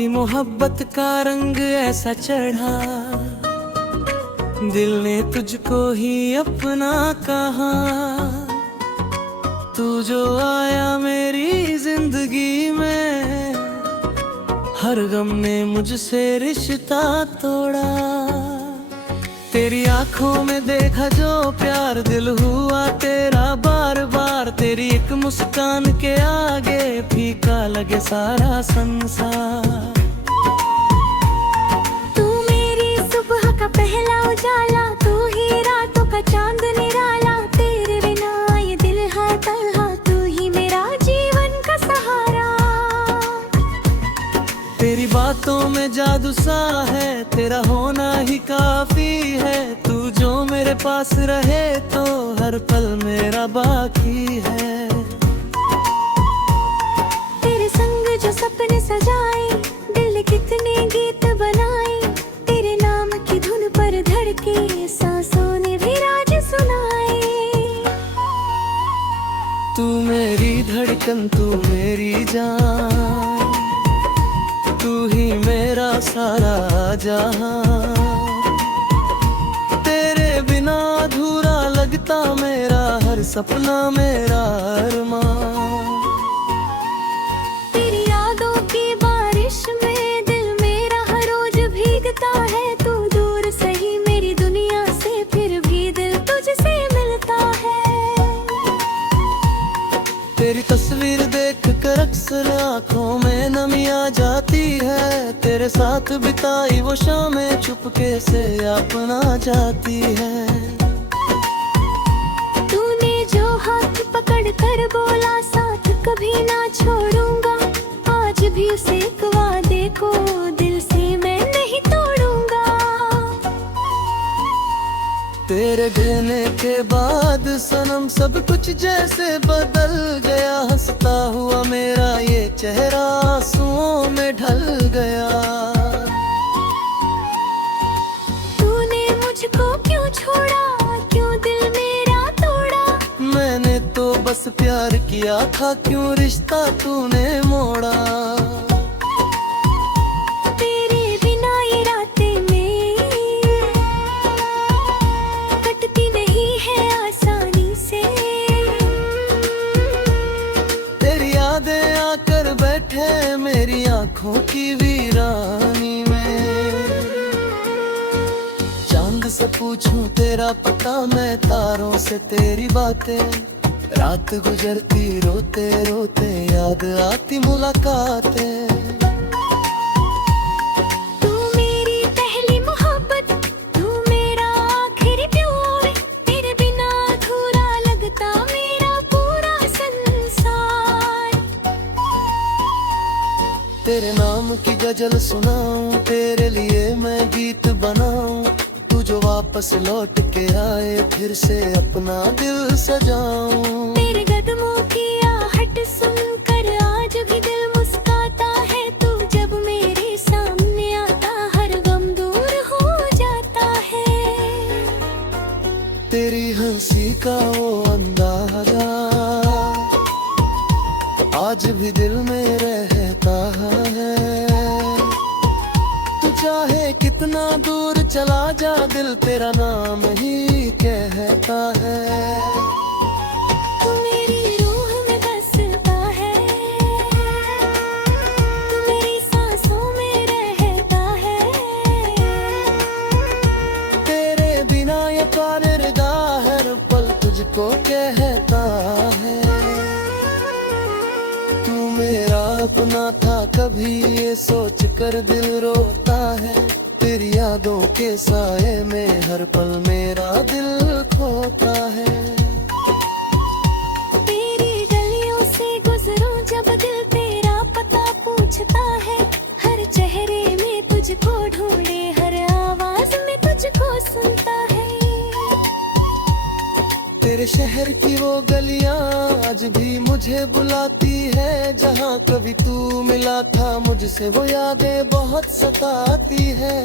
तेरी मोहब्बत का रंग ऐसा चढ़ा, दिल ने तुझको ही अपना कहा। तू जो आया मेरी जिंदगी में, हर गम ने मुझसे रिश्ता तोड़ा। तेरी आंखों में देखा जो प्यार, दिल हुआ तेरा बार बार। तेरी एक मुस्कान के आगे फीका लगे सारा संसार। तू मेरी सुबह का पहला उजाला, तू ही रातों का चांद निराला। तेरे बिना ये दिल है तन्हा, तू ही मेरा जीवन का सहारा। तेरी बातों में जादू सा है, तेरा होना ही काफी है। तू जो मेरे पास रहे तो हर पल मेरा बाकी है। तेरे संग जो सपने सजाए, दिल ने कितने गीत बनाए। तेरे नाम की धुन पर धड़के, सांसों ने भी राज सुनाए। तू मेरी धड़कन, तू मेरी जान, तू ही मेरा सारा जहां। तेरे बिना अधूरा लगता मेरा हर सपना, मेरा अरमान। तेरी यादों की बारिश में दिल मेरा हर रोज भीगता है। तू दूर सही मेरी दुनिया से, फिर भी दिल तुझसे मिलता है। तेरी तस्वीर देख कर अक्सर आँखों में नमी आ जाती है। तेरे साथ बिताई वो शामें चुपके से अपना जाती है। तूने जो हाथ पकड़ कर बोला, साथ कभी ना छोड़ूंगा। आज भी उसे एक वादे को दिल से मैं नहीं तोड़ूंगा। तेरे कहने के बाद सनम सब कुछ जैसे बदल गया। हंसता हुआ मेरा ये चेहरा आंसुओं में ढल गया। तूने मुझको क्यों छोड़ा, क्यों दिल मेरा तोड़ा। मैंने तो बस प्यार किया था, क्यों रिश्ता तूने मोड़ा। तेरे बिना ये रातें मेरी कटती नहीं है आसानी से। तेरी यादें आकर बैठे मेरी आंखों की वीरानी में। चांद से पूछूं तेरा पता, मैं तारों से तेरी बातें। रात गुजरती रोते रोते, याद आती मुलाकातें। तू मेरी पहली मोहब्बत, तू मेरा आखिरी प्यार। तेरे बिना अधूरा लगता मेरा पूरा संसार। तेरे नाम की गजल सुनाऊं, तेरे लिए मैं गीत बनाऊं। तू जो वापस लौट के आए, फिर से अपना दिल सजाऊं। तेरे कदमों की आहट सुनकर आज भी दिल मुस्काता है। तू जब मेरे सामने आता, हर गम दूर हो जाता है। तेरी हंसी का वो अंदाजा आज भी दिल में रहता है। तू चाहे कितना दूर चला जा, दिल तेरा नाम ही कहता है। तू मेरी रूह में बसता है, तू मेरी सांसों में रहता है। तेरे बिना ये पारदा हर पल तुझको कहता है। तू मेरा अपना था, कभी ये सोच कर दिल रोता है। तेरी यादों के साए में हर पल मेरा दिल खोता है। तेरी गलियों से गुजरूं जब दिल तेरा पता पूछता है। हर चेहरे में तुझको ढूंढे, हर आवाज में तुझको सुनता है। तेरे शहर की वो गलियां आज भी मुझे बुलाती है। जहाँ कभी तू मिला था मुझसे, वो यादें बहुत सताती है।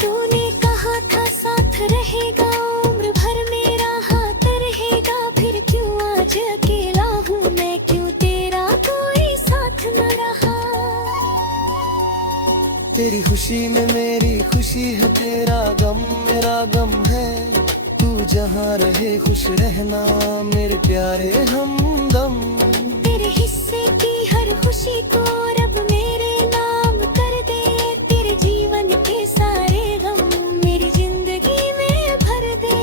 तूने कहा था साथ रहेगा, उम्र भर मेरा हाथ रहेगा। फिर क्यों आज अकेला हूँ मैं, क्यों तेरा कोई साथ न रहा। खुशी में मेरी खुशी है, तेरा गम मेरा गम है। तू जहाँ रहे खुश रहना मेरे प्यारे हमदम। तेरे हिस्से की हर खुशी को रब मेरे नाम कर दे। तेरे जीवन के सारे गम मेरी जिंदगी में भर दे।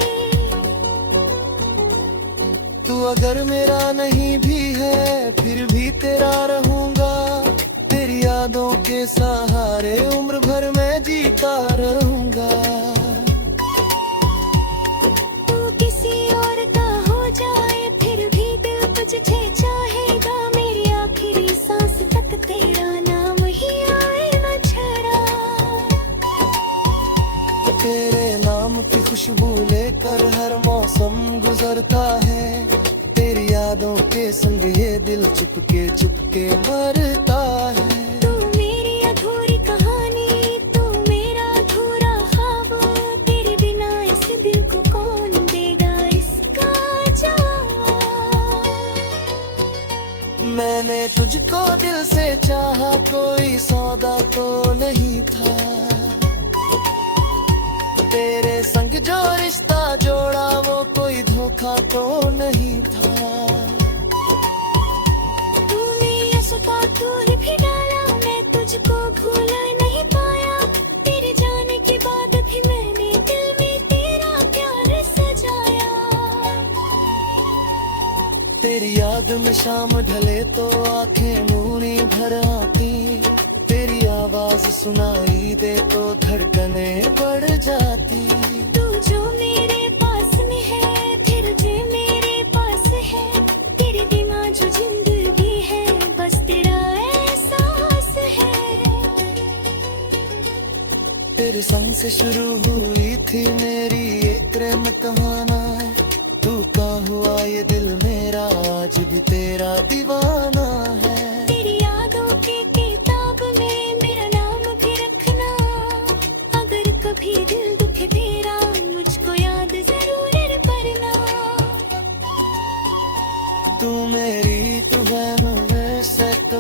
तू अगर मेरा नहीं भी है फिर भी तेरा रहूंगा। तेरी यादों के सहारे उम्र भर मैं जीता रहूंगा। तू किसी और का हो जाए फिर भी दिल तुझे चाहेगा। मेरी आखिरी सांस तक तेरा नाम ही आए न छड़ा। तेरे नाम की खुशबू लेकर हर मौसम गुजरता है। तेरी यादों के संग ये दिल चुपके मरता है। तू मेरी अधूरी कहानी, तू मेरा अधूरा ख्वाब। तेरे बिना इस दिल को कौन देगा इसका जवाब। मैंने तुझको दिल से चाहा, कोई सौदा तो नहीं था। तेरे संग जो रिश्ता जोड़ा वो कोई धोखा तो नहीं था। तूने असुता तू ही भी डाला, मैं तुझको भूल नहीं पाया। तेरे जाने के बाद भी मैंने दिल में तेरा प्यार सजाया। तेरी याद में शाम ढले तो आंखें नूरी भर आती। तेरी आवाज सुनाई दे तो धड़कने बढ़ जाती। तू जो मेरे पास में है फिर जे मेरे पास है। तेरे बिना जो जिंदगी है बस तेरा एहसास है। तेरे संग से शुरू हुई थी मेरी एक प्रेम कहाना। तू का हुआ ये दिल मेरा आज भी तेरा दीवाना है। तेरी यादों की किताब में मेरा नाम भी रखना। अगर कभी दिल दुखे तेरा मुझको याद जरूर करना। तू मेरी तू है मैं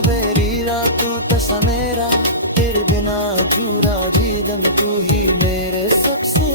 मेरी रात तसा मेरा। तेरे बिना अधूरा जीवन तू ही मेरे सबसे